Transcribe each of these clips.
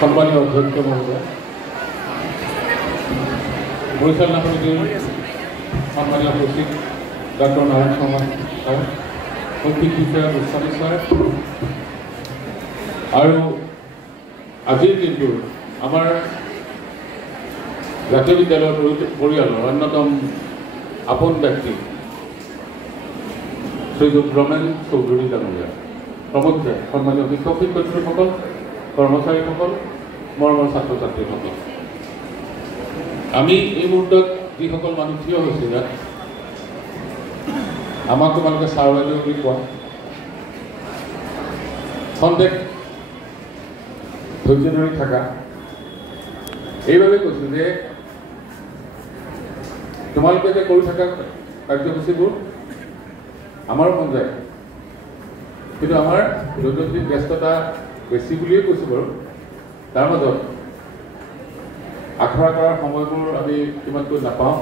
সম্মানীয় অধ্যক্ষ মহোদয়, পৰিচালনা সমিতিৰ সম্মানীয় সচিব ডক্টৰ নাৰায়ণ শৰ্মা ছাৰ, শৈক্ষিক বিষয়া গোস্বামী ছাৰ, আৰু আজিৰ দিনটোৰ আমাৰ জাতীয় বিদ্যালয়ৰ পৰিয়ালৰ অন্যতম আপোন ব্যক্তি শ্ৰীযুত ৰমেন চৌধুৰী ডাঙৰীয়া, প্ৰমুখ্যে সন্মানীয় শিক্ষক শিক্ষয়িত্ৰীসকল, কৰ্মচাৰীসকল, মৰমৰ ছাত্ৰ ছাত্ৰীসকল, আমি এই মুহূৰ্তত যিসকল মানুহ থিয় হৈছে ইয়াত, আমাক তোমালোকে ছাৰ বাইদেউ বুলি কোৱা, সন্দেহ ধৈৰ্য ধৰি থাকা। এইভাবে কৈছোঁ যে তোমালোকে যে কৰি থকা কাৰ্যসূচীবোৰ আমাৰো মন যায়, কিন্তু আমাৰ দৈনন্দিন ব্যস্ততা বেছি বুলিয়ে কৈছোঁ বাৰু। তাৰ মাজত আখৰা কৰাৰ সময়বোৰ আমি কিমানকৈ নাপাওঁ,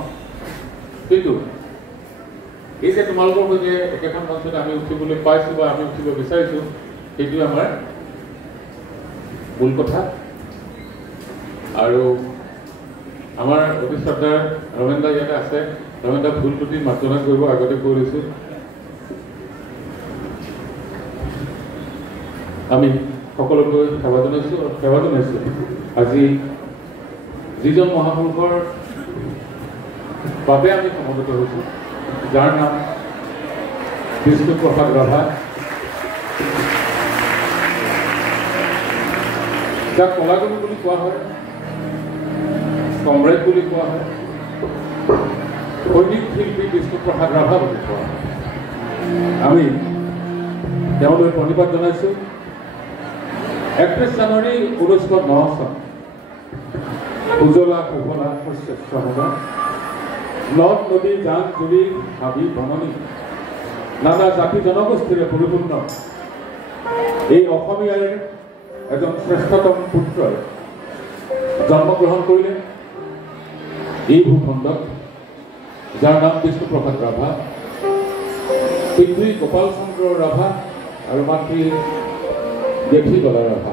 কিন্তু এই যে তোমালোকৰ সৈতে একেখন মঞ্চতে আমি উঠিবলৈ পাইছোঁ বা আমি উঠিব বিচাৰিছোঁ, সেইটোৱে আমাৰ মূল কথা। আৰু আমাৰ অতি শ্ৰদ্ধাৰ ৰমেন দা ইয়াতে আছে। ৰমেন দা ভুল ত্ৰুটি মাৰ্জনা কৰিব আগতে কৈ লৈছোঁ। আমি সকলোকৈ সেৱা জনাইছোঁ। আজি যিজন মহাপুৰুষৰ বাবে আমি সমবেত হৈছোঁ, যাৰ নাম বিষ্ণুপ্ৰসাদ ৰাভা, যাক কলাগুৰু বুলি কোৱা হয়, কমৰেড বুলি কোৱা হয়, সৈনিক শিল্পী বিষ্ণুপ্ৰসাদ ৰাভা বুলি কোৱা হয়। আমি তেওঁলৈ প্ৰণিপাত জনাইছোঁ। 31 জানুৱাৰী 1909 চন, উজলা সুফলা শস্য শ্যামলা, নদ নদী জান জুৰি হাবি বননি, নানা জাতি জনগোষ্ঠীৰে পৰিপূৰ্ণ এই অসমীয়াৰ এজন শ্ৰেষ্ঠতম পুত্ৰই জন্মগ্ৰহণ কৰিলে এই ভূখণ্ডত, যাৰ নাম বিষ্ণুপ্ৰসাদ ৰাভা। পিতৃ গোপাল চন্দ্ৰ ৰাভা আৰু মাতৃ দেৱীকলা ৰাভা।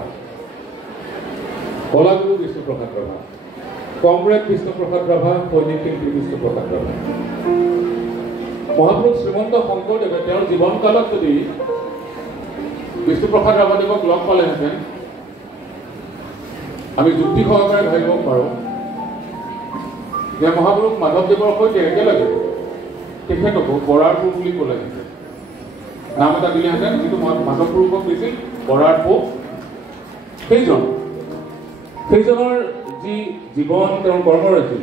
কলাগুৰু বিষ্ণুপ্ৰসাদ ৰাভা, কমৰেড বিষ্ণুপ্ৰসাদ ৰাভা, সৈনিক শিল্পী বিষ্ণুপ্ৰসাদ ৰাভা। মহাপুৰুষ শ্ৰীমন্ত শংকৰদেৱে তেওঁৰ জীৱনকালত যদি বিষ্ণুপ্ৰসাদ ৰাভাদেৱক লগ পালেহেঁতেন, আমি যুক্তি সহকাৰে ভাবিব পাৰোঁ যে মহাপুৰুষ মাধৱদেৱৰ সৈতে একেলগে তেখেতকো বৰাৰ পো বুলি ক'লেহেঁতেন, নাম এটা দিলেহেঁতেন, যিটো মাধৱপুৰুষক দিছিল বৰাৰ পো। সেইজনৰ যি জীৱন, তেওঁৰ কৰ্মৰাজি,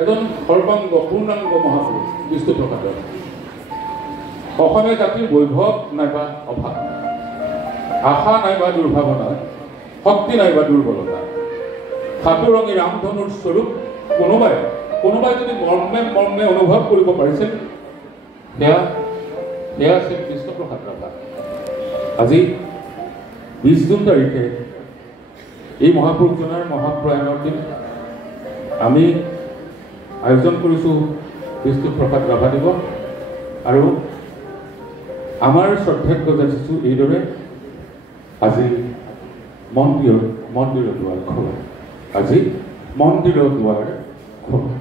এজন সৰ্বাংগ পূৰ্ণাংগ মহাপুৰুষ বিষ্ণুপ্ৰসাদ ৰাভা। অসমীয়া জাতিৰ বৈভৱ নাইবা অভাৱ, আশা নাইবা দুৰ্ভাৱনা, শক্তি নাইবা দুৰ্বলতা, সাতুৰঙী ৰামধনুৰ স্বৰূপ কোনোবাই যদি মৰ্মে অনুভৱ কৰিব পাৰিছিল, সেয়া আছিল বিষ্ণুপ্ৰসাদ ৰাভা। আজি 20 জুন তাৰিখে এই মহাপুৰুষজনৰ মহাপ্ৰয়াণৰ দিন আমি আয়োজন কৰিছোঁ বিষ্ণুপ্ৰসাদ ৰাভা দিৱস। আৰু আমাৰ শ্ৰদ্ধাৰ্ঘ্য যাচিছোঁ এইদৰে, আজি মন্দিৰৰ দুৱাৰ খোলা, আজি মন্দিৰৰ দুৱাৰ খোলা।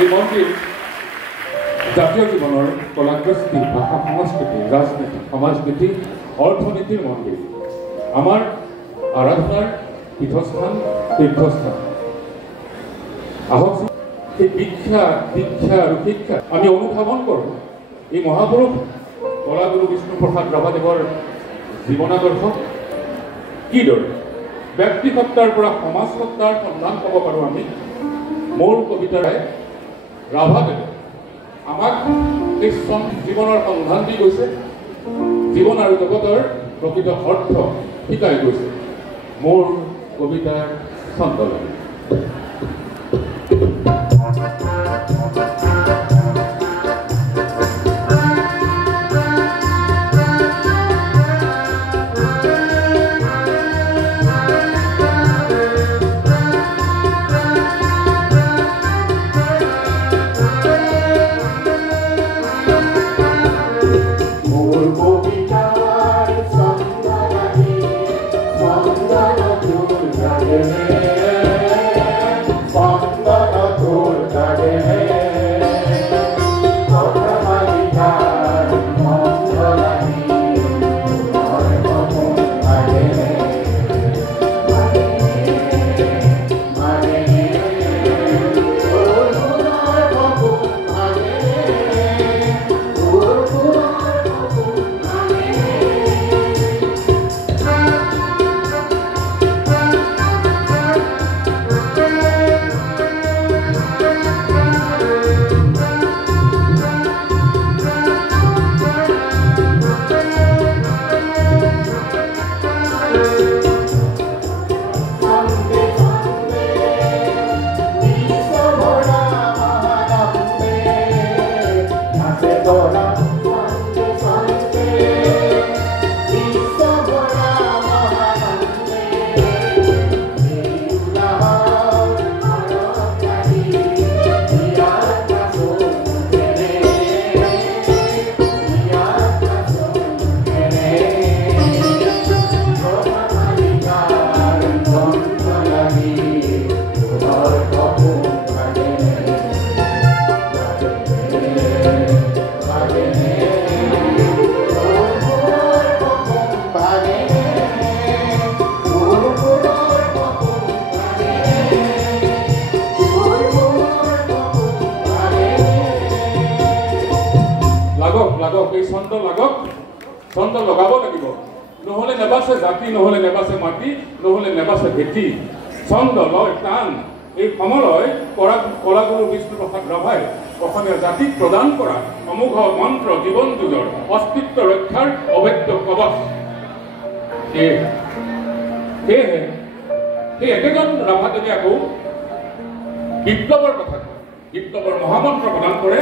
এই মন্দিৰ জাতীয় জীৱনৰ কলাকৃষ্টি ভাষা সংস্কৃতি ৰাজনীতি সমাজনীতি অৰ্থনীতিৰ মন্দিৰ আমাৰ আৰাধনাৰ পীঠস্থান তীৰ্থস্থান আহকচোন সেই দীক্ষা আৰু শিক্ষা আমি অনুধাৱন কৰোঁ এই মহাপুৰুষ কলাগুৰু বিষ্ণুপ্ৰসাদ ৰাভাদেৱৰ জীৱনাদৰ্শ কিদৰে ব্যক্তিসত্তাৰ পৰা সমাজ সত্তাৰ সন্ধান পাব পাৰোঁ আমি মোৰ কবিতাৰে ৰাভাদেৱে আমাক এই জীৱনৰ সন্ধান দি গৈছে জীৱন আৰু জগতৰ প্ৰকৃত অৰ্থ শিকাই গৈছে মোৰ কবিতাৰ ছন্দলৈ ছন্দ লগাব লাগিব নহলে নেবাছে জাতি নহলে নেবাছে মাটি নহলে নেবাছে ভেটি ছন্দ লয় টান এই সমলয় কলাগুৰু বিষ্ণুপ্ৰসাদ ৰাভাই অসমীয়া জাতিক প্ৰদান কৰা অমোঘ মন্ত্ৰ জীৱন যুঁজৰ অস্তিত্ব ৰক্ষাৰ অভেদ্য কবচ সেয়েহে সেই একেজন ৰাভাদেৱে আকৌ বিপ্লৱৰ কথা কয় বিপ্লৱৰ মহামন্ত্ৰ প্ৰদান কৰে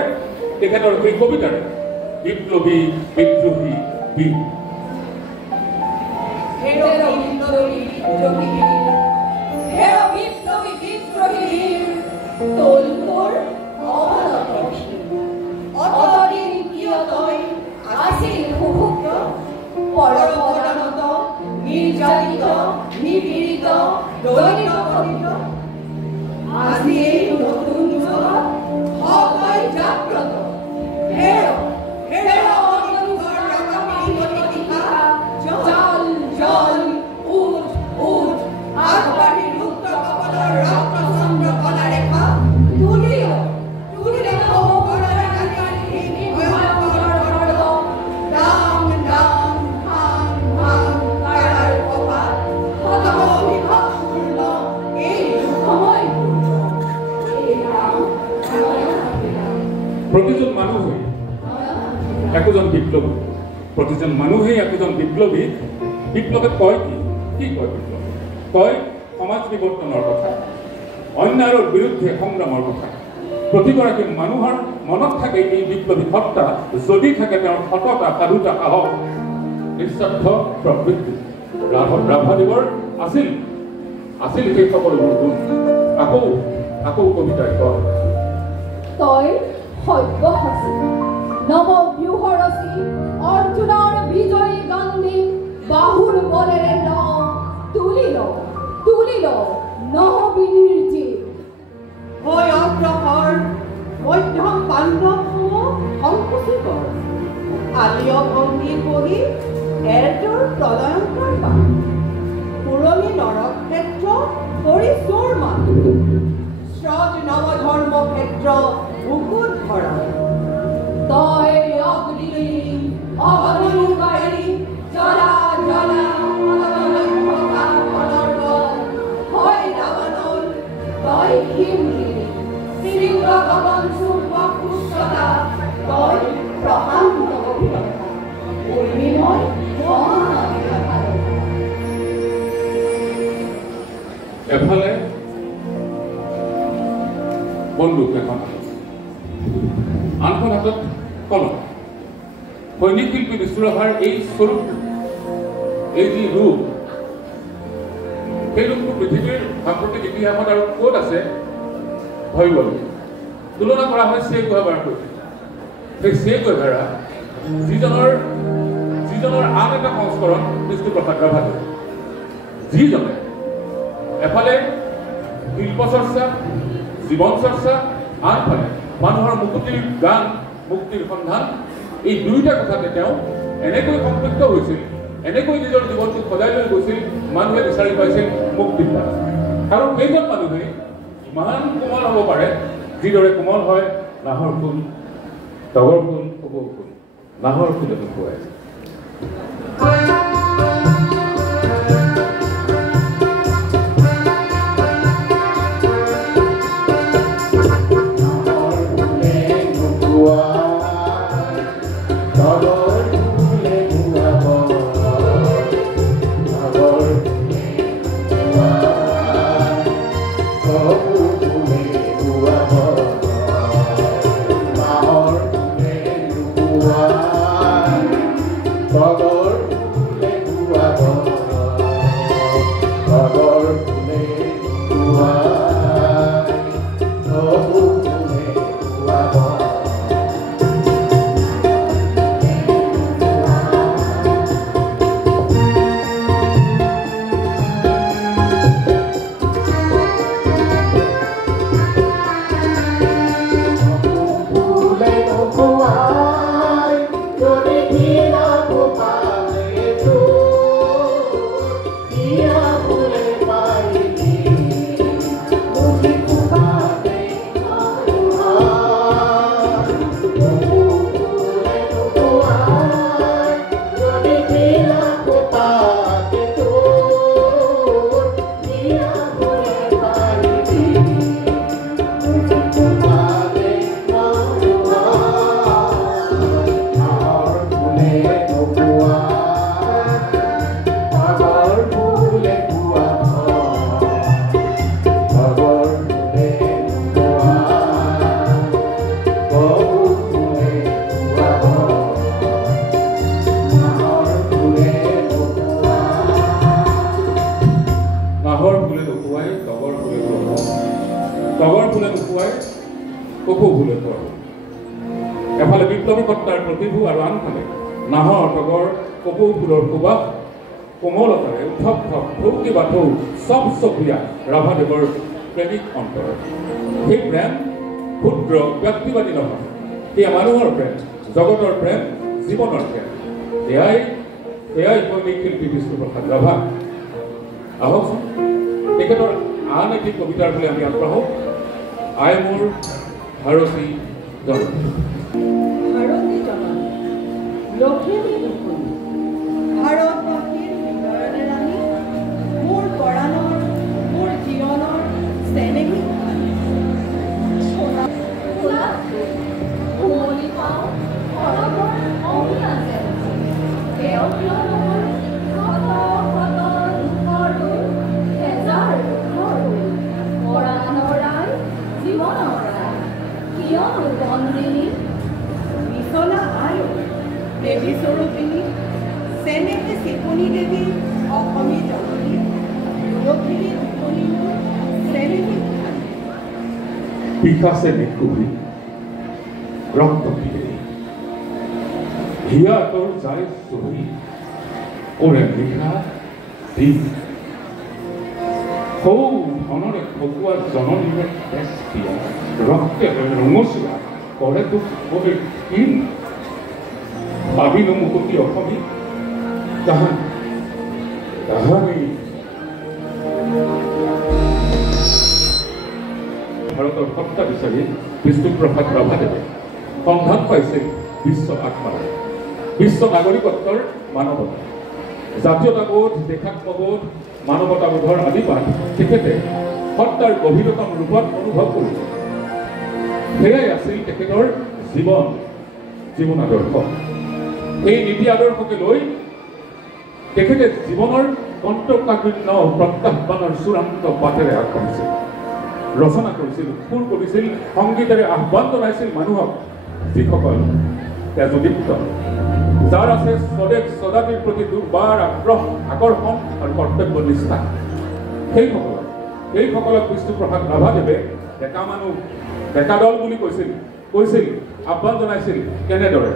তেখেতৰ সেই কবিতাৰে বিপ্লবী বিদ্ৰোহী বীৰ নিৰ্যাতিত নিপীড়িত দলিত আজি এই নতুন যুগত সবাই জাগ্ৰত প্ৰতিজন মানুহেই একোজন বিপ্লৱী, প্ৰতিজন মানুহেই একোজন বিপ্লৱী। বিপ্লৱে কয় কি কয়? বিপ্লৱে কয় সমাজ বিৱৰ্তনৰ কথা, অন্যায়ৰ বিৰুদ্ধে সংগ্ৰামৰ কথা। প্ৰতিগৰাকী মানুহৰ মনত থাকে এই বিপ্লৱী সত্তা, যদি থাকে তেওঁৰ সততা, সাধুতা, সাহস, নিস্বাৰ্থ প্ৰবৃত্তি। ৰাভাদেৱৰ আছিল সেই সকলোবোৰ গুণ। আকৌ কবিতাই কয়, তই সত্য সাঁচি নৱব্যূহ ৰচি অৰ্জুনৰ বিজয়ী গান্ধী বাহুৰ বলেৰে তুলিল নহবিনীৰ জীৱ। হৈ অগ্ৰসৰ মধ্যম পাণ্ডৱসমূহ সংকুচিত আলিয় ভংগীৰ বহি এৰটোৰ প্ৰলয়ংকৰ পান পুৰণি নৰক্ষেত্ৰ কৰি চোৰ মান স্ৰজ নৱধৰ্ম ক্ষেত্ৰ বুকুত ভৰা। তই অগ্নিকাৰী জ্বলা হয় ৰাৱণৰ, তই শৃংগ গগন চূৰ্বক উচ্চতা, তই প্ৰশান্ত উৰ্মিময় এফালে বন্দুক এখন, আনখন হাতত কলম। সৈনিক শিল্পী বিষ্ণুৰাভাৰ এই স্বৰূপ, এই যি ৰূপ, সেই ৰূপটো পৃথিৱীৰ সাম্প্ৰতিক ইতিহাসত আৰু ক'ত আছে ভাবিবলৈ তুলনা কৰা হয় চে গুহাভাৰাৰ সৈতে। সেই চে গুহাভাৰা যিজনৰ আন এটা সংস্কৰণ বিষ্ণুপ্ৰসাদ ৰাভাদেৱ, যিজনে এফালে শিল্প চৰ্চা, জীৱন চৰ্চা, আনফালে মানুহৰ মুক্তিৰ গান, মুক্তিৰ সন্ধান, এই দুয়োটা কথাতে তেওঁ এনেকৈ সম্পৃক্ত হৈছিল, এনেকৈ নিজৰ জীৱনটো সজাই লৈ গৈছিল, মানুহে বিচাৰি পাইছিল মুক্তিৰ পথ। আৰু সেইজন মানুহে ইমান কোমল হ'ব পাৰে, যিদৰে কোমল হয় নাহৰ ফুল, তগৰ ফুল, কপৌ ফুল। নাহৰ ফুলে দেখুৱাই এফালে বিপ্লৱী সত্তাৰ প্ৰতিভূ আৰু আনফালে নাহৰ, তগৰ, কপৌ ফুলৰ সুবাস কোমলতাৰে উদ্ধৱ ঢৌকি বাথৌ চব চকুৰীয়া ৰাভাদেৱৰ প্ৰেমিক অন্তৰ। সেই প্ৰেম ক্ষুদ্ৰ ব্যক্তিবাদী নহয়, সেয়া মানুহৰ প্ৰেম, জগতৰ প্ৰেম, জীৱনৰ প্ৰেম। এয়াই সৈনিক শিল্পী বিষ্ণুপ্ৰসাদ ৰাভা। আহকচোন তেখেতৰ আন এটি কবিতাৰ ফালে আমি আগবাঢ়ো। আই মোৰ ভাৰতী জননী, ভাৰতী জননী, লখিমী দুখনী, ভাৰতবাসীৰ হৃদয়ৰে ৰাণী, মোৰ পৰাণৰ, মোৰ জীৱনৰ চেনেহী প্ৰিয় বন্দিনী বিচনা আৰু দেৱী স্বৰূপিনী চেনেহে চিকুনি দেৱী অসমী জননী লখিমী টোপনি মোৰ চেনেহে পিকাছে নেকুবি ৰক্ত পিলে হিয়া তোৰ যায় চহি কৰে লিখা দিন সৌ ধনৰে খকুৱা জননীৰে তেজ দিয়া ৰক্তে ৰঙচুৱা কৰে তোক কবি কিন ভাবি নমুকতি অসমী তাহানি ভাৰতৰ সত্তা বিচাৰি বিষ্ণুপ্ৰসাদ ৰাভাদেৱে সন্ধান পাইছিল বিশ্ব আত্মাৰ বিশ্ব নাগৰিকত্বৰ মানৱতা জাতীয়তাবোধ দেশাত্মবোধ মানৱতাবোধৰ আদিপাঠ তেখেতে সত্তাৰ গভীৰতম ৰূপত অনুভৱ কৰিছিল সেয়াই আছিল তেখেতৰ জীৱন আদৰ্শ এই নীতি আদৰ্শকে লৈ তেখেতে জীৱনৰ কণ্টকাকীৰ্ণ প্ৰত্যাহ্বানৰ চূড়ান্ত পাঠেৰে আগবাঢ়িছিল ৰচনা কৰিছিল সুৰ কৰিছিল সংগীতেৰে আহ্বান জনাইছিল মানুহক যিসকল তেজদীপ্ত যাৰ আছে স্বদেশ স্বজাতিৰ প্ৰতি দুৰ্বাৰ আগ্ৰহ আকৰ্ষণ আৰু কৰ্তব্য নিষ্ঠা সেইসকলক বিষ্ণুপ্ৰসাদ ৰাভাদেৱে ডেকা মানুহ ডেকা দল বুলি কৈছিল আহ্বান জনাইছিল এনেদৰে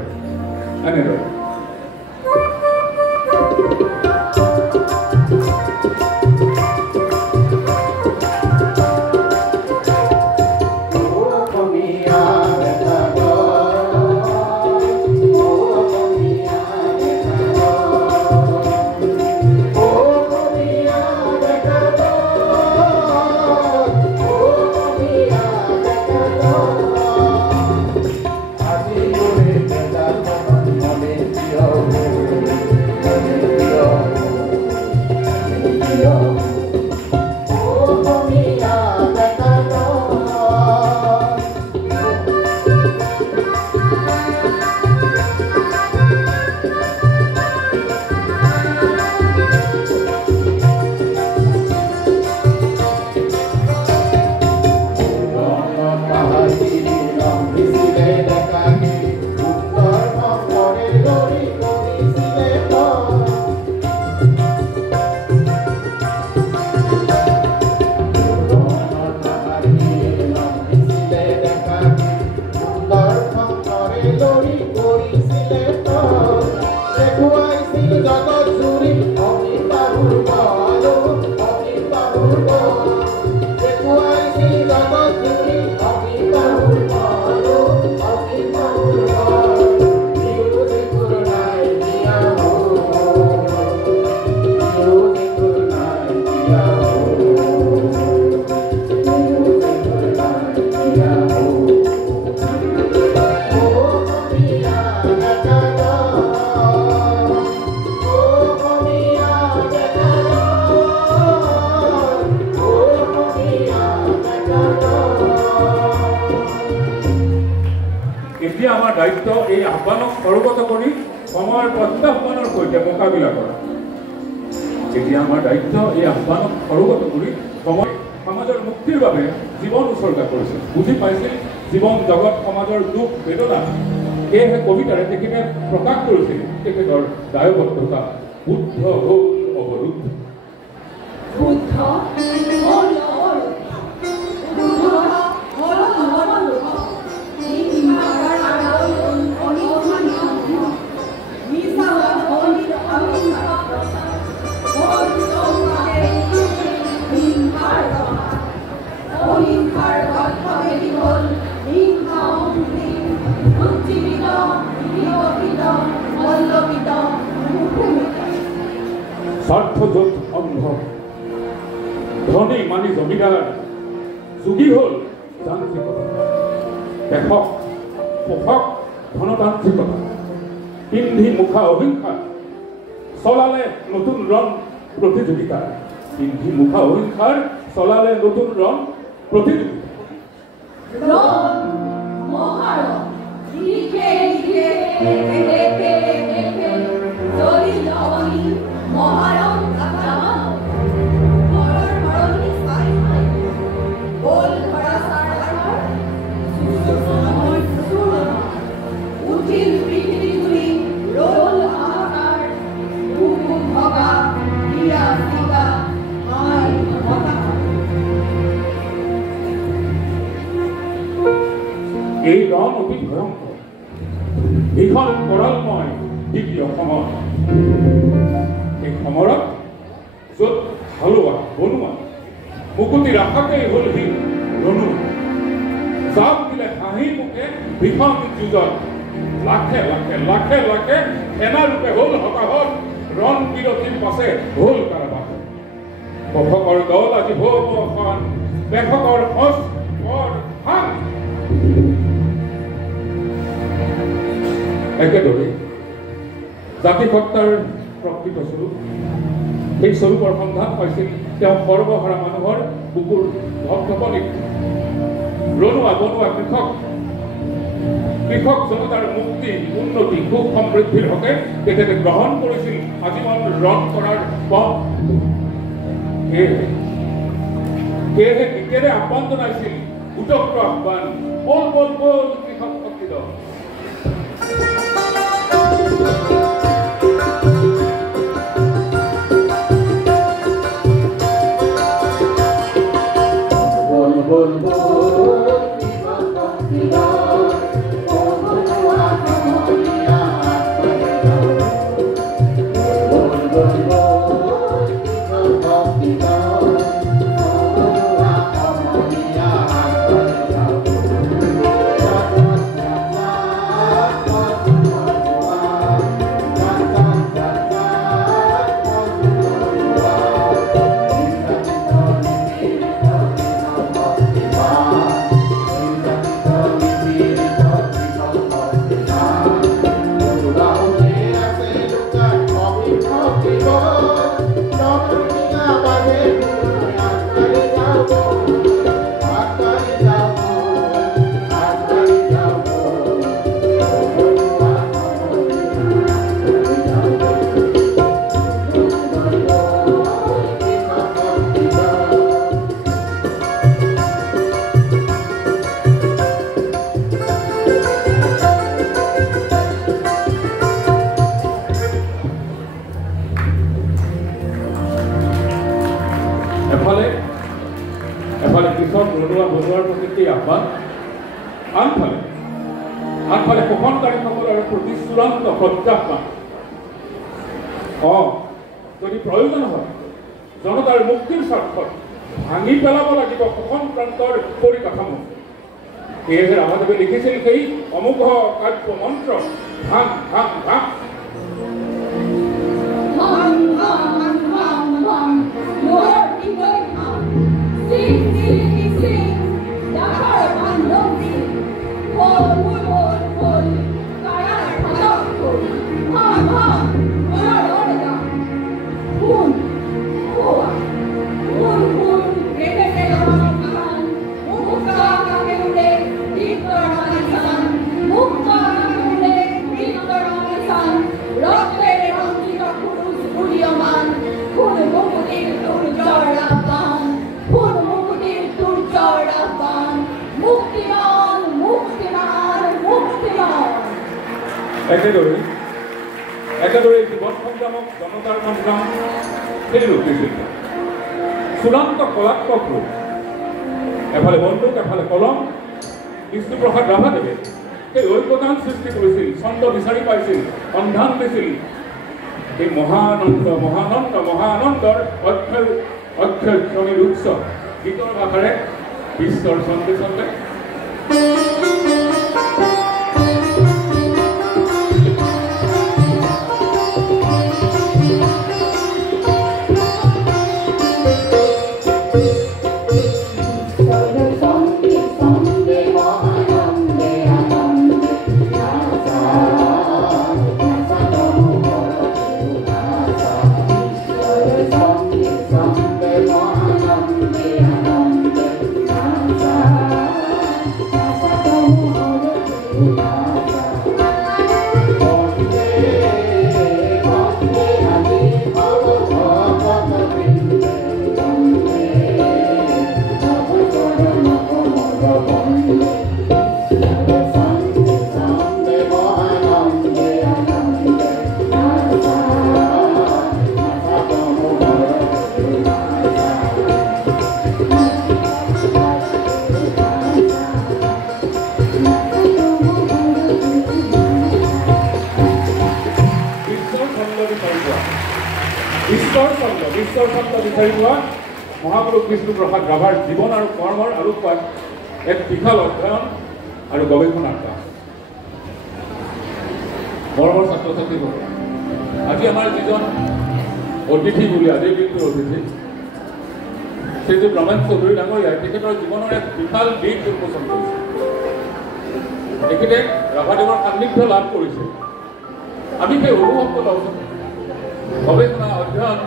আমাৰ দায়িত্ব এই আহ্বানক সৰ্বত কৰি সময়ৰ প্ৰত্যাহ্বানৰ সৈতে মোকাবিলা কৰা এতিয়া আমাৰ দায়িত্ব এই আহ্বানক সৰ্বত কৰি সমাজৰ মুক্তিৰ বাবে জীৱন উৎসৰ্গা কৰিছিল বুজি পাইছিল জীৱন জগত সমাজৰ দুখ বেদনা সেয়েহে কবিতাৰে তেখেতে প্ৰকাশ কৰিছিল তেখেতৰ দায়বদ্ধতা বুদ্ধ হ'ল অৱৰুদ্ধ স্বাৰ্থযোগ অন্ধ ধনী মানি জমিদাৰ যোগী হ'ল যান্ত্ৰিকতা দেশক পোষক ধনতান্ত্ৰিকতা পিন্ধি মুখা অহিংসা চলালে নতুন ৰং প্ৰতিযোগিতা পিন্ধি মুখা অহিংসাৰ চলালে নতুন ৰং প্ৰতিযোগিতা মহাৰণ এই ৰণ অতি ভয়ংকৰ ভীষণ কৰালময় দ্বিতীয় সমৰ এই সমৰত য'ত হালোৱা বনোৱা মুকুতিৰ আশাতেই হ'ল সি ৰণু জাপ দিলে হাঁহি মুখে ভীষণ যুঁজত লাখে লাখে লাখে লাখে সেনাৰূপে হ'ল হতাহত ৰণ বিৰতিৰ পাছে হ'ল কাৰাবাস কফকৰ দল আজি ভৌমখন লেখকৰ সঁচ হাং একেদৰে জাতিসত্তাৰ প্ৰকৃত স্বৰূপ সেই স্বৰূপৰ সন্ধান পাইছিল তেওঁ সৰ্বহাৰা মানুহৰ বুকুৰ ধপধপনিত ৰণুৱা বনোৱা কৃষক জনতাৰ মুক্তি উন্নতি সুখ সমৃদ্ধিৰ হকে তেখেতে গ্ৰহণ কৰিছিল আজীৱন ৰণ কৰাৰ পথ সেয়েহে গীতেৰে আহ্বান জনাইছিল উদগ্ৰ আহ্বান বল বল বল কৃষক শক্তি দল bol bol kৃষক শক্তি দল বনোৱা সমনীয়া বল বল কৃষক শক্তি দল বনোৱা সমনীয়া এফালে কৃষক ৰণুৱা বনোৱাৰ প্ৰতি আহ্বান আনফালে শোষণকাৰীসকলৰ প্ৰতি চূড়ান্ত প্ৰত্যাহ্বান যদি প্ৰয়োজন হয় জনতাৰ মুক্তিৰ স্বাৰ্থত ভাঙি পেলাব লাগিব শোষণক্ৰান্তৰ পৰিকাঠামো সেয়েহে ৰামাদেৱে লিখিছিল সেই অমোঘ কাব্য মন্ত্ৰ ভাং ভাং ভাং একেদৰে জীৱন সংগ্ৰামক জনতাৰ সংগ্ৰাম সেই ৰূপ দিছিল চূড়ান্ত কলাত্মক ৰূপ এফালে বন্দুক এফালে কলম বিষ্ণুপ্ৰসাদ ৰাভাদেৱে সেই ঐক্যতান সৃষ্টি কৰিছিল ছন্দ বিচাৰি পাইছিল সন্ধান দিছিল এই মহানন্দৰ অক্ষয়ক্ষণীৰ উৎস গীতৰ ভাষাৰে বিশ্বৰ ছন্দে ছন্দে Thank you. বিশ্বৰ চন্দ্ৰ বিচাৰি পোৱা মহাপুৰুষ বিষ্ণুপ্ৰসাদ ৰাভাৰ জীৱন আৰু কৰ্মৰ আলোকপাত এক বিশাল অধ্যয়ন আৰু গৱেষণাৰ কাম। মৰমৰ ছাত্ৰ ছাত্ৰীবোৰ, আজি আমাৰ যিজন অতিথি বুলি আজিৰ দিনটোৰ অতিথি শ্ৰীযুত ৰমেন চৌধুৰী ডাঙৰীয়াই তেখেতৰ জীৱনৰ এক বিশাল দিশ উন্মোচন কৰিছে। তেখেতে ৰাভাদেৱৰ সান্নিধ্য লাভ কৰিছে। আমি সেই অনুভৱটো লওঁচোন। গৱেষণা অধ্যয়ন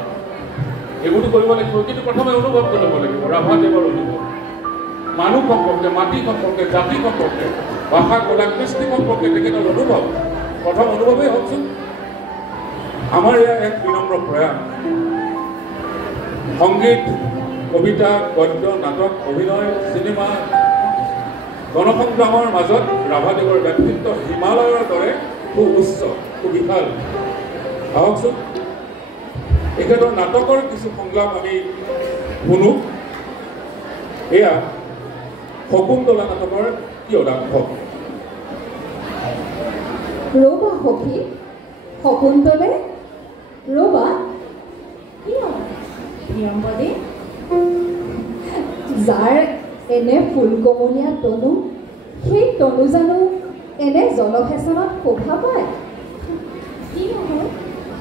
এইবোৰতো কৰিব লাগিব, কিন্তু প্ৰথমে অনুভৱটো ল'ব লাগিব। ৰাভাদেৱৰ অনুভৱ মানুহ সম্পৰ্কে, মাটি সম্পৰ্কে, জাতি সম্পৰ্কে, ভাষা কলা কৃষ্টি সম্পৰ্কে তেখেতৰ অনুভৱ, প্ৰথম অনুভৱেই হওকচোন। আমাৰ এয়া এক বিনম্ৰ প্ৰয়াস। সংগীত, কবিতা, গদ্য, নাটক, অভিনয়, চিনেমা, গণসংগ্ৰামৰ মাজত ৰাভাদেৱৰ ব্যক্তিত্ব হিমালয়ৰ দৰে সুউচ্চ, সুবিশাল। আহকচোন এখেতৰ নাটকৰ কিছু সংলাপ আমি শুনো। এয়া শকুন্তলা নাটকৰ কিয়দাংশ। ৰবা সখী, শকুন্তলে ৰবা। প্ৰিয়ম্বদে, যাৰ এনে ফুলকমলীয়া তনু, সেই তনু জানো এনে জলসেচনত শোভা পায়? কি নহয়,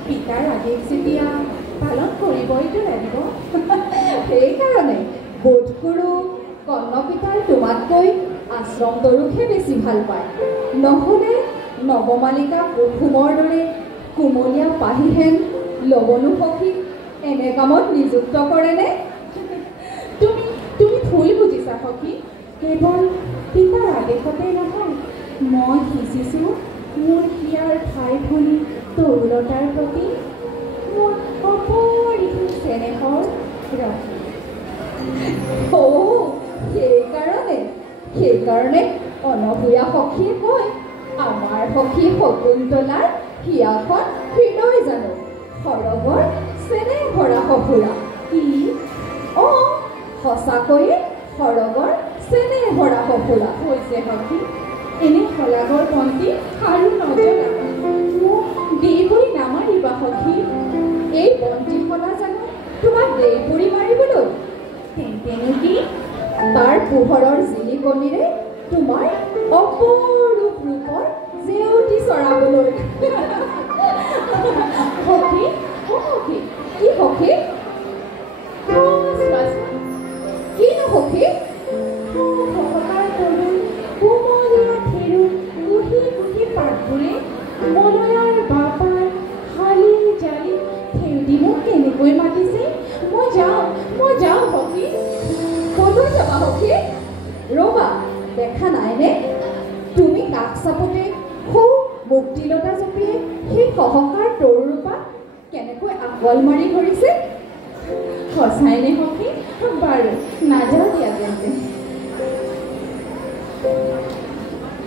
পিতাৰ আদেশ যেতিয়া পালন কৰিবইতো লাগিব। সেইকাৰণে বোধ কৰোঁ কৰ্ণপিতাই তোমাতকৈ আশ্ৰম তৰুকহে বেছি ভাল পায়। নহ'লে নৱমালিকা কুসুমৰ দৰে কোমলীয়া পাহিহেন লবনো সখীক এনে কামত নিযুক্ত কৰেনে? তুমি ভুল বুজিছা সখী। কেৱল পিতাৰ আদেশতে নহয়, মই সিঁচিছোঁ মোৰ হিয়াৰ ভাই ভনী তৰুলতাৰ প্ৰতি মোৰ অপৰিসীম চেনেহৰ ৰাশি। সেইকাৰণে অনসূয়া সখীয়ে কয়, আমাৰ সখী শকুন্তলাৰ হিয়াখন হৃদয় জানো সৰগৰ চেনেহ ভৰা সফুৰা। কি? সঁচাকৈয়ে সৰগৰ চেনেহ ভৰা সফুৰা হৈছে সখী। এনে শলাগৰ পন্থী আৰু নজনা মোক দেইবুৰি নামাৰিবা সখী। এই বন্তি শলা জানো তোমাক দেইবুৰি মাৰিবলৈ? তেন্তেনো কি? তাৰ পোহৰৰ জিলিকনিৰে তোমাৰ অপৰূপ ৰূপৰ জেউতি চৰাবলৈ। সখী, সখী, কি সখী? কিনো সখী? ভগৱাৰ তৰু কোমলীয়া থেৰু কুহি কুহি পাতবোৰে মলয়াৰ বাপাৰ শালি জালি থেউদি মোক কেনেকৈ মাতিছে। মই যাওঁ সখী। ক'লৈ যাবা সখী? ৰবা, দেখা নাইনে তুমি কাষ চাপতে সৌ মুক্তিলতা জপিয়ে সেই সহকাৰ তৰুৰূপা কেনেকৈ আকোৱাল মাৰি ধৰিছে? সঁচাইনে সখী? বাৰু নাযাওঁ দিয়া তেন্তে।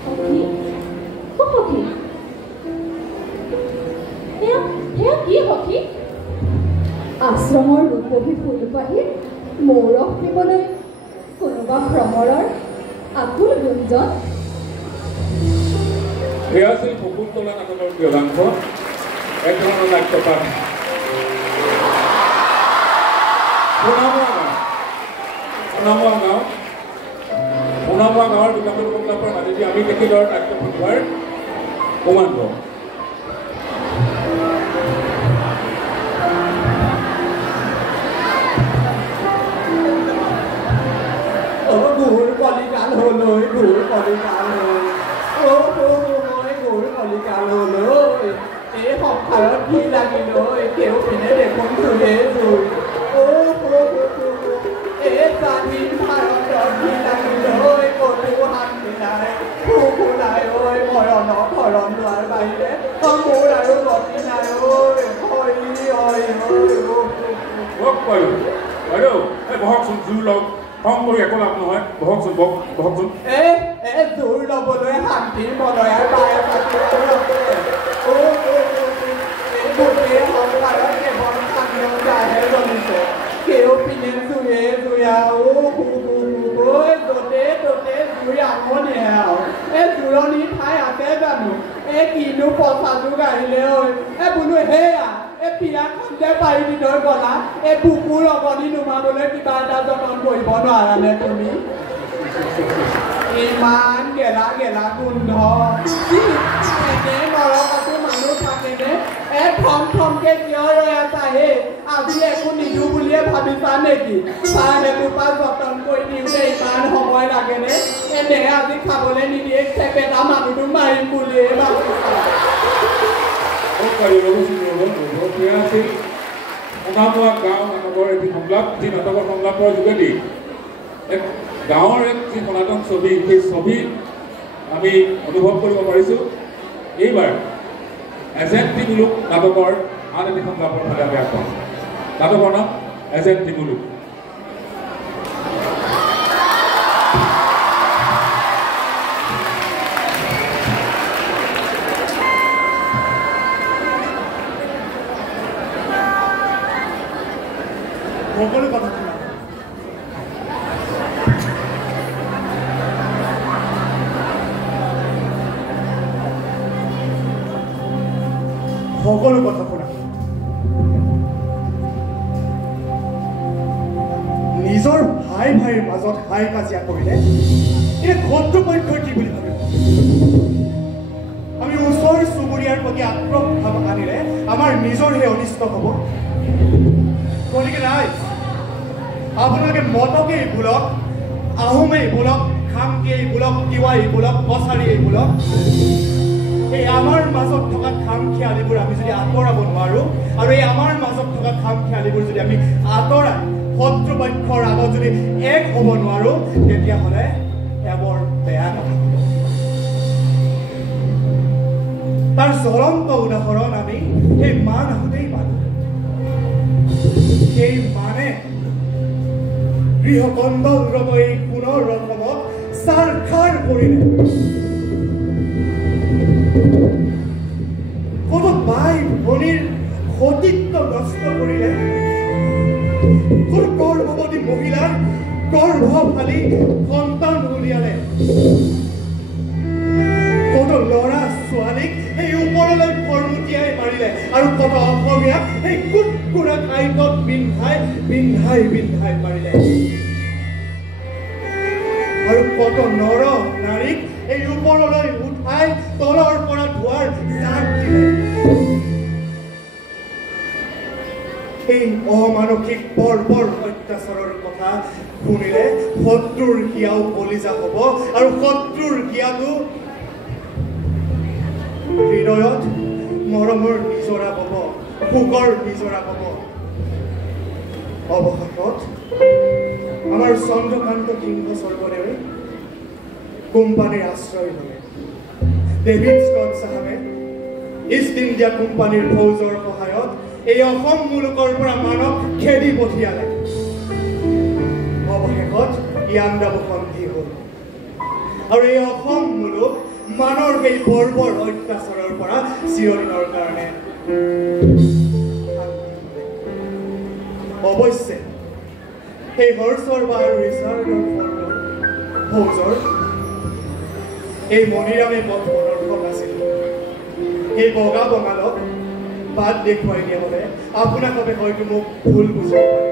সখী, সখী, সেয়া কি সখী? আশ্ৰমৰ ৰূপহী ফুলপাহীৰ মৌৰস দিবলৈ কোনোবা ভ্ৰমৰৰ আকুল গুঞ্জন। এয়া আছিল শকুন্তলা নাটকৰ কিয়দাংশ, এক ধৰণৰ নাট্যপাঠ। সোণামুৱা গাঁৱৰ দুটামান সংলাপৰ মাজেদি আমি তেখেতৰ নাট্যপ্ৰতিভাৰ প্ৰমাণ পাওঁ। ঘূৰ কলিকাল হ'ল, ঘূৰ কলিকাল হ'ল, ঘূৰ কলিকাল হ'ল। এই সংসাৰত কি লাগিল? কেও পিনে দেখোন চুৰে চুৰ। এই স্বাধীন ভাৰতত কি লাগিল? ক'তো শান্তি নাই, সুখ নাই। মৰণৰ শৰণ লোৱাৰ বাহিৰে মোৰ আৰু গতি নাই। বাইদেউ, এই বহকচোন, জোৰ লওক। খং কৰি একো লাভ নহয়। বহকচোন, বহকচোন। জোৰ ল'বলৈ শান্তিৰ মলয়াৰ বায়ে পাতি গোটেই সংসাৰত কেৱল স্বাধীনতাহে জ্বলিছে। কেও পিনে জুয়ে জুয়া য'তে ত'তে জুই আমনিহে আৰু। জোৰণি ঠাই আছে জানো? কিনো পঁচা যুগ আহিলে বোলো সেয়া এই বিয়াখন যে পাৰি দিনৰ গলা এই বুকুৰ অগনি নুমাবলৈ কিবা এটা যতন কৰিব নোৱাৰানে তুমি ইমান গেলা গেলা গোন্ধ এনে নৰকতো মানুহ থাকেনে থম থমকে কিয় ৰৈ আছা হে আজি একো নিদো বুলিয়ে ভাবিছা নেকি পাণ এটোপা যতন কৰি দিওঁতে ইমান সময় লাগেনে এনে আজি খাবলৈ নিদিয়ে চেপেটা মানুহটো মাৰিম বুলিয়ে ভাবিছা সোণামুৱা গাঁও নাটকৰ এটি সংলাপ যি নাটকৰ সংলাপৰ যোগেদি এক গাঁৱৰ এক যি সনাতন ছবি সেই ছবি আমি অনুভৱ কৰিব পাৰিছোঁ এইবাৰ এজেণ্টি মুলুক নাটকৰ আন এটি সংলাপৰ ফালে আমি আগবাঢ়ো নাটকৰ নাম এজেণ্টি মুলুক সকলো কথা শুনা সকলো কথা শুনা নিজৰ ভাই ভাইৰ মাজত হাই কাজিয়া কৰিলে এতিয়া কৰ্তৃপক্ষই কি বুলি ভাবিব আমি ওচৰ চুবুৰীয়াৰ প্ৰতি আক্ৰমণ ভাৱ আনিলে আমাৰ নিজৰহে অনিষ্ট হ'ব গতিকে নাই আপোনালোকে মটকেই বোলক আহোমেই বোলক খামকেই বোলক তিৱাই বোলক কছাৰীয়েই বোলক এই আমাৰ মাজত থকা খাম খেয়ালিবোৰ আমি যদি আঁতৰাব নোৱাৰোঁ আৰু এই আমাৰ মাজত থকা খাম খেয়ালিবোৰ যদি আমি আঁতৰাই শত্ৰুপক্ষৰ আগত যদি এক হ'ব নোৱাৰোঁ তেতিয়াহ'লে এবৰ বেয়া কথা হ'ব তাৰ জ্বলন্ত উদাহৰণ আমি সেই মান আহোঁতেই পালোঁ সেই মানে গৃহকন্দলৰত এই পুনৰ ৰন্ধনত চাৰখাৰ কৰিলে কোনো বাই ভনীৰ সতীত্ব নষ্ট কৰিলে কোনো গৰ্ভৱতী মহিলাৰ গৰ্ভ ফালি সন্তান উলিয়ালে কত ল'ৰা ছোৱালীক এই ওপৰলৈ ফৰমুটিয়াই মাৰিলে আৰু কত অসমীয়াক এই কুটকুৰা কাইটত বিন্ধাই মাৰিলে আৰু কত নৰ নাৰীক এই ওপৰলৈ উঠাই তলৰ পৰা ধোৱাৰ জাক দিলে এই অমানসিক বৰ্বৰ অত্যাচাৰৰ কথা শুনিলে শত্ৰুৰ হিয়াও কলিজা হ'ব আৰু শত্ৰুৰ হিয়াটো হৃদয়ত মৰমৰ নিজৰা পাব সুখৰ নিজৰা পাব অৱশেষত আমাৰ চন্দ্ৰকান্ত সিংহ স্বৰ্গদেৱে কোম্পানীৰ আশ্ৰয় ল'লে ডেভিড স্কট চাহাবে ইষ্ট ইণ্ডিয়া কোম্পানীৰ ফৌজৰ সহায়ত এই অসম মুলুকৰ পৰা মানৱ খেদি পঠিয়ালে অৱশেষত ইয়াণ্ডাবু সন্ধি হ'ল আৰু এই অসম মুলুক মানৰ সেই বৰ্বৰ অত্যাচাৰৰ পৰা চিৰদিনৰ কাৰণে অৱশ্যে সেই হৰ্ষৰ বা ৰিচাৰ্ডৰ ফৌজৰ এই মণিৰামে পথ প্ৰদৰ্শক আছিল সেই বগা বঙালক বাদ দেখুৱাই দিয়া হ'লে আপোনাৰ বাবে হয়তো মোক ভুল বুজিব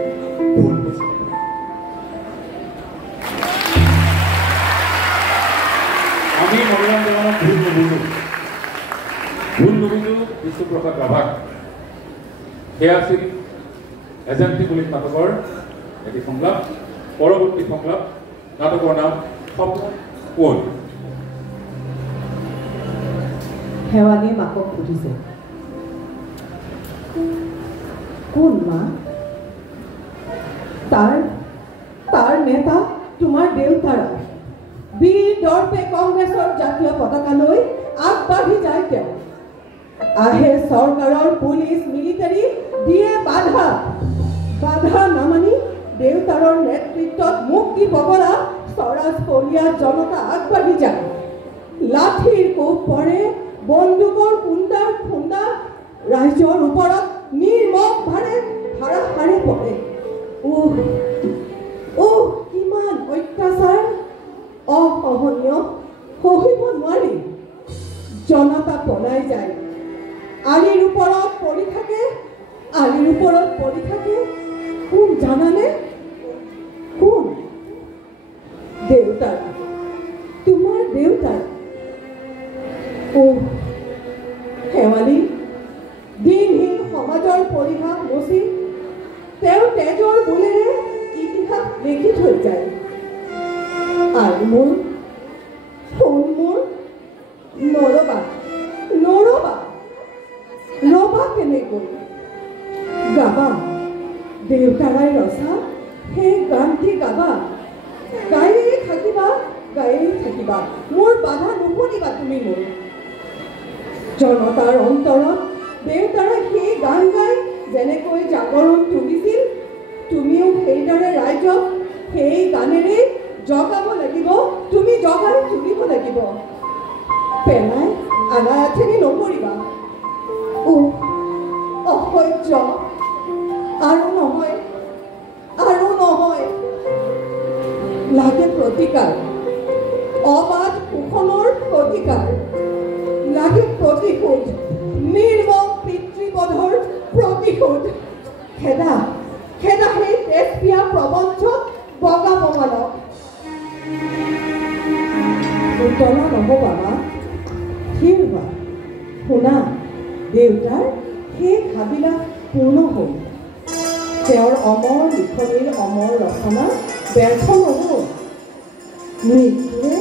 আমি মৰিৰাম দেৱানক ভুল নুবুজো বিষ্ণুপ্ৰসাদ ৰাভাক সেয়া আছিল এজেণ্টি মুলুক নাটকৰ এটি সংলাপ পৰৱৰ্তী সংলাপ নাটকৰ নাম সপোন কোন শেৱালিয়ে মাকক সুধিছে কোন মা তাৰ নেতা তোমাৰ দেউতাৰ বীৰ দৰ্পে কংগ্ৰেছৰ জাতীয় পতাকালৈ আগবাঢ়ি যায় তেওঁ আহে চৰকাৰৰ পুলিচ মিলিটাৰী দিয়ে বাধা নামানি দেউতাৰৰ নেতৃত্বত মুক্তি পগলা স্বৰাজ কঢ়িয়া জনতা আগবাঢ়ি যায় লাঠিৰ কোব পৰে বন্দুকৰ খুন্দা ৰাইজৰ ওপৰত নিৰ্মম ভাৰে ধাৰাসাৰে পৰে কিমান অত্যাচাৰ অসহনীয় সহিব নোৱাৰি জনতা পলাই যায় আলিৰ ওপৰত পৰি থাকে আলিৰ ওপৰত পৰি থাকে কোন জানানে? কোন? দেউতাৰা, তোমাৰ দেউতাৰা। শেৱালি দিনহীন সমাজৰ পৰিভাষ মচি তেওঁ তেজৰ বোলেৰে ইতিহাস লিখি থৈ যায়। আৰু মোৰ নৰবা ৰবা কেনেকৈ গাবা দেউতাৰাই ৰচা সেই গানটি গাবা। গায়েই থাকিবা মোৰ বাধা নুশুনিবা তুমি মোৰ। জনতাৰ অন্তৰত দেউতাৰে সেই গান গাই যেনেকৈ জাগৰণ তুলিছিল তুমিও সেইদৰে ৰাইজক সেই গানেৰে জগাব লাগিব। তুমি জগাই তুলিব লাগিব। পেলাই আনায়াঠেনি নকৰিবা। অসহ্য। আৰু নহয় লাগে প্ৰতিকাৰ। অবাধ শোষণৰ প্ৰতিকাৰ লাগে। প্ৰতিশোধ নিৰ্মম পিতৃবধৰ প্ৰতিশোধ। খেদা সেই তেজপিয়া প্ৰবঞ্চক বগা বঙালক। উতলা নহ'বা মা, থিৰ হোৱা। শুনা, দেউতাৰ সেই ভাবিলাস পূৰ্ণ হ'ল। তেওঁৰ অমৰ লিখনিৰ অমৰ ৰচনা ব্যৰ্থ নহ'ল। মৃত্যুৰে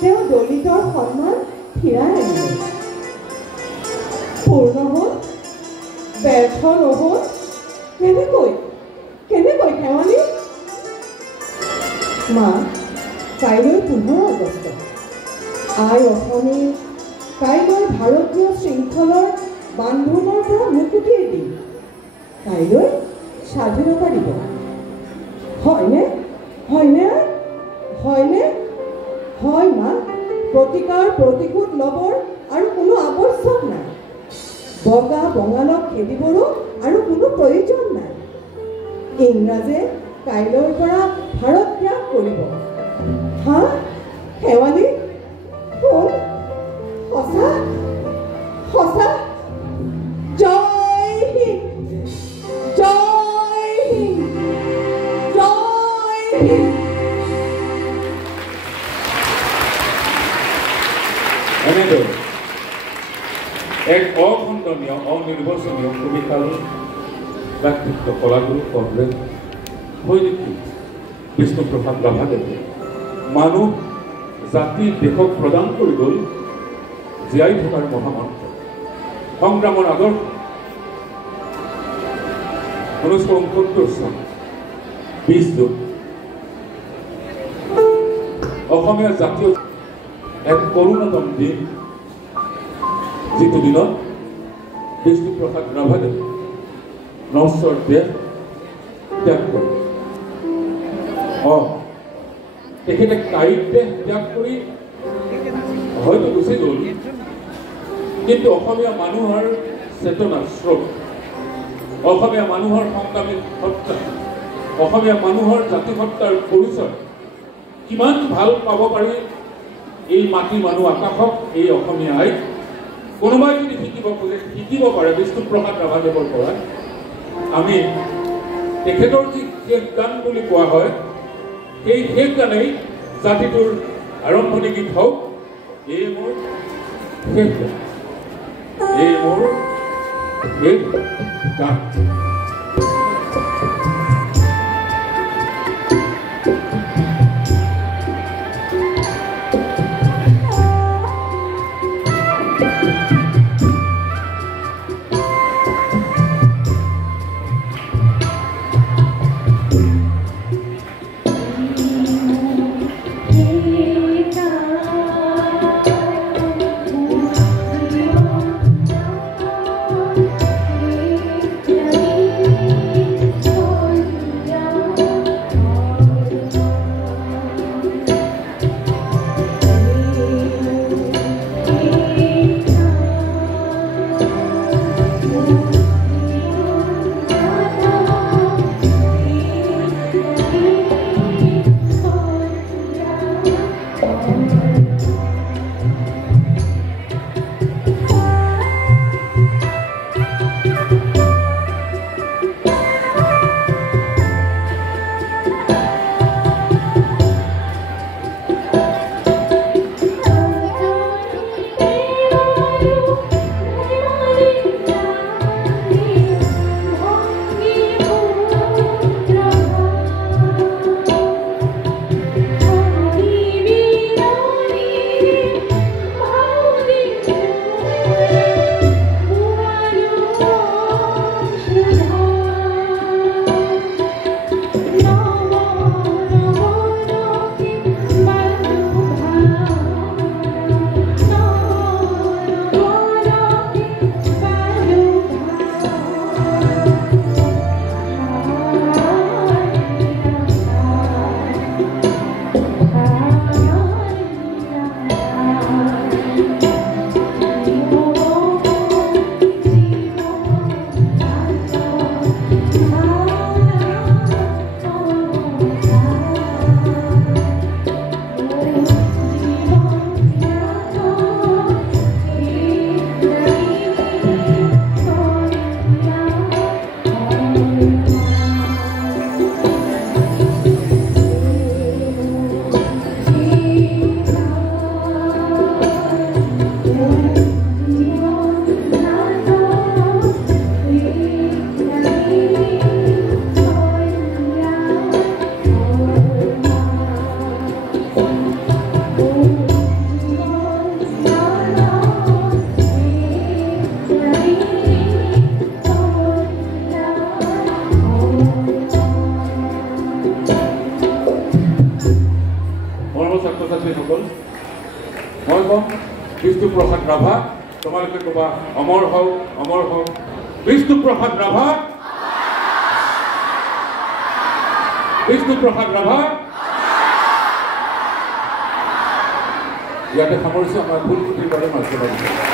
তেওঁ দলিতৰ সন্মান ফিৰাই আনিলে। পূৰ্ণ হ'ল, ব্যৰ্থ নহ'ল। কেনেকৈ শেৱালি? মা, কাইলৈ 15 আগষ্ট। আই অসমীৰ কাইলৈ ভাৰতীয় শৃংখলৰ বান্ধোনৰ পৰা মুকুতিৰ দিন। কাইলৈ স্বাধীনতা দিৱস। হয়নে? হয় মা, প্ৰতিকাৰ প্ৰতিশোধ ল'বৰ আৰু কোনো আৱশ্যক নাই। বগা বঙালক খেদিবৰো আৰু কোনো প্ৰয়োজন নাই। ইংৰাজে কাইলৈৰ পৰা ভাৰত ত্যাগ কৰিব। হা শেৱালি? শুন, সঁচা। জয় হিন্দ, জয় হিন্দ, জয় হিন্দ। এনেদৰে এক অখণ্ডনীয় অনিৰ্বচনীয় সুবিশাল ব্যক্তিত্ব কলাগুৰু কংগ্ৰেছ সৈনিকী বিষ্ণুপ্ৰসাদ ৰাভাদেৱে মানুহ জাতি দেশক প্ৰদান কৰি গ'ল জীয়াই থকাৰ মহামন্ত্ৰ সংগ্ৰামৰ আদৰ্শ। 1969 চন 20 জুন অসমীয়া জাতীয় এক কৰুণতম দিন, যিটো দিনত বিষ্ণুপ্ৰসাদ ৰাভাদেৱে নশ্বৰ দেশ ত্যাগ কৰে। তেখেতে কায়িক দেশ ত্যাগ কৰি হয়তো গুচি গ'ল, কিন্তু অসমীয়া মানুহৰ চেতনাৰ স্ৰোত, অসমীয়া মানুহৰ সংগ্ৰামী সত্তা, অসমীয়া মানুহৰ জাতিসত্তাৰ পৰিচয় কিমান ভাল পাব পাৰি এই মাটি মানুহ আকাশক, এই অসমীয়া আইক কোনোবাই যদি শিকিব খোজে শিকিব পাৰে বিষ্ণুপ্ৰসাদ ৰাভাদেৱৰ পৰা। আমি তেখেতৰ যি শেষ গান বুলি কোৱা হয়, সেই শেষ গানেই জাতিটোৰ আৰম্ভণি গীত হওক। এই মোৰ শেষ গান, এই মোৰ শেষ গান। Yeah. ছাত্ৰ ছাত্ৰীসকল মই ক'ম বিষ্ণুপ্ৰসাদ ৰাভা তোমালোকে ক'বা অমৰ হওক অমৰ হওক বিষ্ণুপ্ৰসাদ ৰাভা বিষ্ণুপ্ৰসাদ ৰাভা ইয়াতে সামৰিছোঁ আমাৰ ভুল খুটিৰ বাবে মাৰ্চে